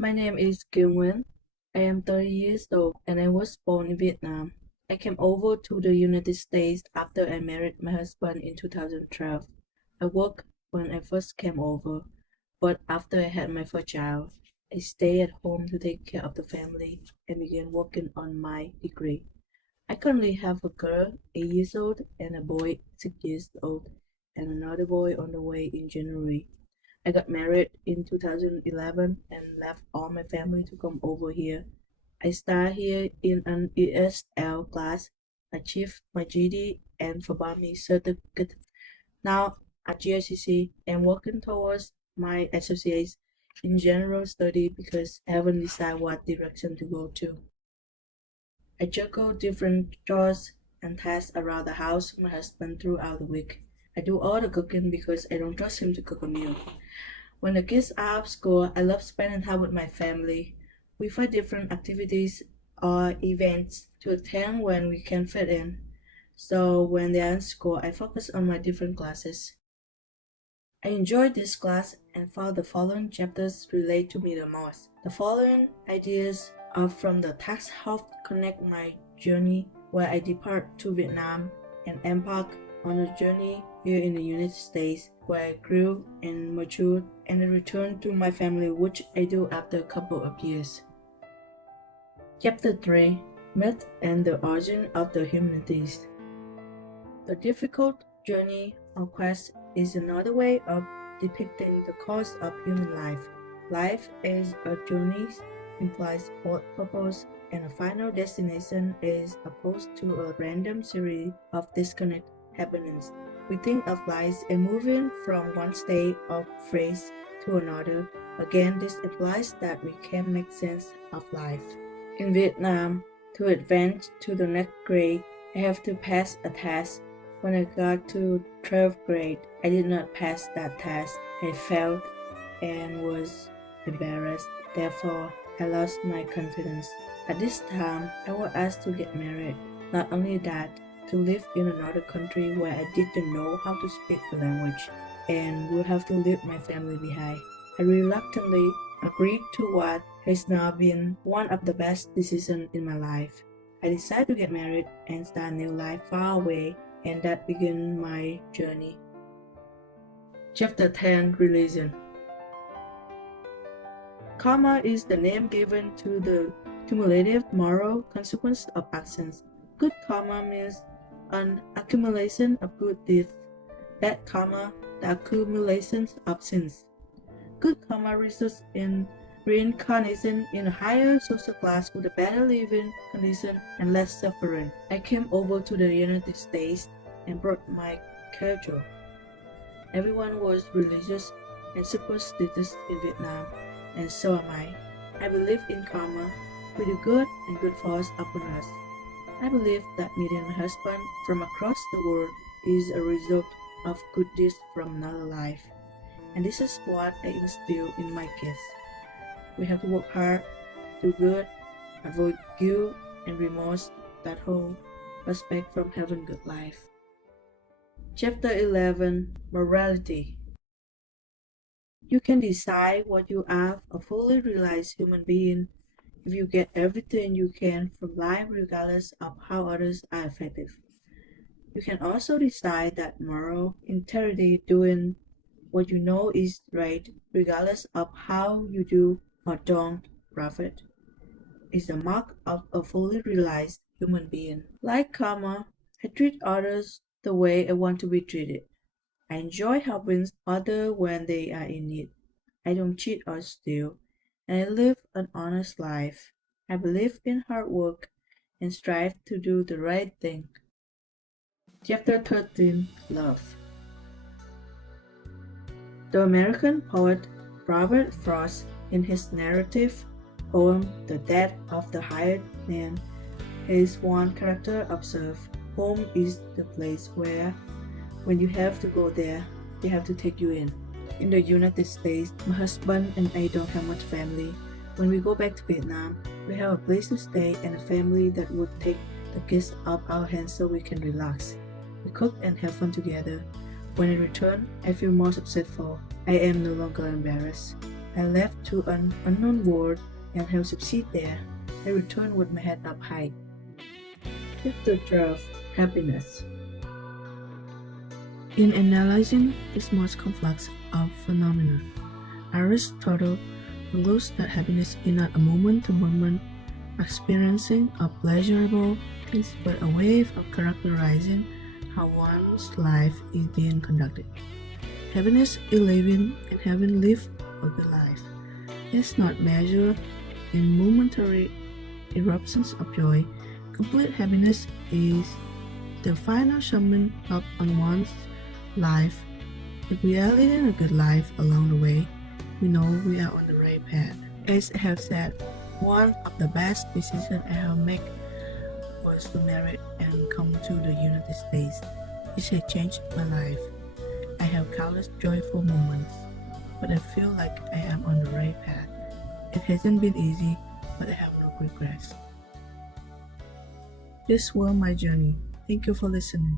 My name is Kim. I am 30 years old and I was born in Vietnam. I came over to the United States after I married my husband in 2012. I worked when I first came over, but after I had my first child, I stayed at home to take care of the family and began working on my degree. I currently have a girl 8 years old and a boy 6 years old and another boy on the way in January. I got married in 2011 and left all my family to come over here. I started here in an ESL class, achieved my GD and Fabami certificate. Now at GICC, I'm working towards my associates in general study because I haven't decided what direction to go to. I juggle different chores and tasks around the house with my husband throughout the week. I do all the cooking because I don't trust him to cook a meal. When the kids are out of school, I love spending time with my family. We find different activities or events to attend when we can fit in. So when they are in school, I focus on my different classes. I enjoyed this class and found the following chapters relate to me the most. The following ideas are from the text helped connect my journey where I depart to Vietnam and embark on a journey here in the United States where I grew and matured and I returned to my family, which I do after a couple of years. Chapter 3: Myth and the Origin of the Humanities. The difficult journey or quest is another way of depicting the course of human life. Life is a journey, implies both purpose and a final destination as opposed to a random series of disconnected happenings. We think of life as moving from one state of phrase to another. Again, this implies that we can make sense of life. In Vietnam, to advance to the next grade, I have to pass a test. When I got to 12th grade, I did not pass that test. I failed and was embarrassed. Therefore, I lost my confidence. At this time, I was asked to get married. Not only that, to live in another country where I didn't know how to speak the language and would have to leave my family behind. I reluctantly agreed to what has now been one of the best decisions in my life. I decided to get married and start a new life far away, and that began my journey. Chapter 10: Religion. Karma is the name given to the cumulative moral consequence of actions. Good karma means an accumulation of good deeds. Bad karma, the accumulation of sins. Good karma results in reincarnation in a higher social class with a better living condition and less suffering. I came over to the United States and brought my culture. Everyone was religious and superstitious in Vietnam, and so am I. I believe in karma, with the good and good force upon us. I believe that meeting a husband from across the world is a result of good deeds from another life. And this is what I instill in my kids. We have to work hard, do good, avoid guilt and remorse that hold us back from having good life. Chapter 11: Morality. You can decide what you are, a fully realized human being, if you get everything you can from life regardless of how others are affected. You can also decide that moral integrity, doing what you know is right regardless of how you do or don't profit, is the mark of a fully realized human being. Like karma, I treat others the way I want to be treated. I enjoy helping others when they are in need. I don't cheat or steal, and I live an honest life. I believe in hard work and strive to do the right thing. Chapter 13: Love. The American poet Robert Frost, in his narrative poem The Death of the Hired Man, has one character observed: home is the place where, when you have to go there, they have to take you in. In the United States, my husband and I don't have much family. When we go back to Vietnam, we have a place to stay and a family that would take the kids off our hands so we can relax. We cook and have fun together. When I return, I feel more successful. I am no longer embarrassed. I left to an unknown world and have succeeded there. I returned with my head up high. Chapter 12. Happiness. In analyzing this most complex of phenomena, Aristotle concludes that happiness is not a moment-to-moment experiencing of pleasurable things, but a way of characterizing how one's life is being conducted. Happiness is living and having lived a good life. It's not measured in momentary eruptions of joy. Complete happiness is the final summation up on one's life. If we are living a good life along the way, we know we are on the right path. As I have said, one of the best decisions I have made was to marry and come to the United States. It has changed my life. I have countless joyful moments, but I feel like I am on the right path. It hasn't been easy, but I have no regrets. This was my journey. Thank you for listening.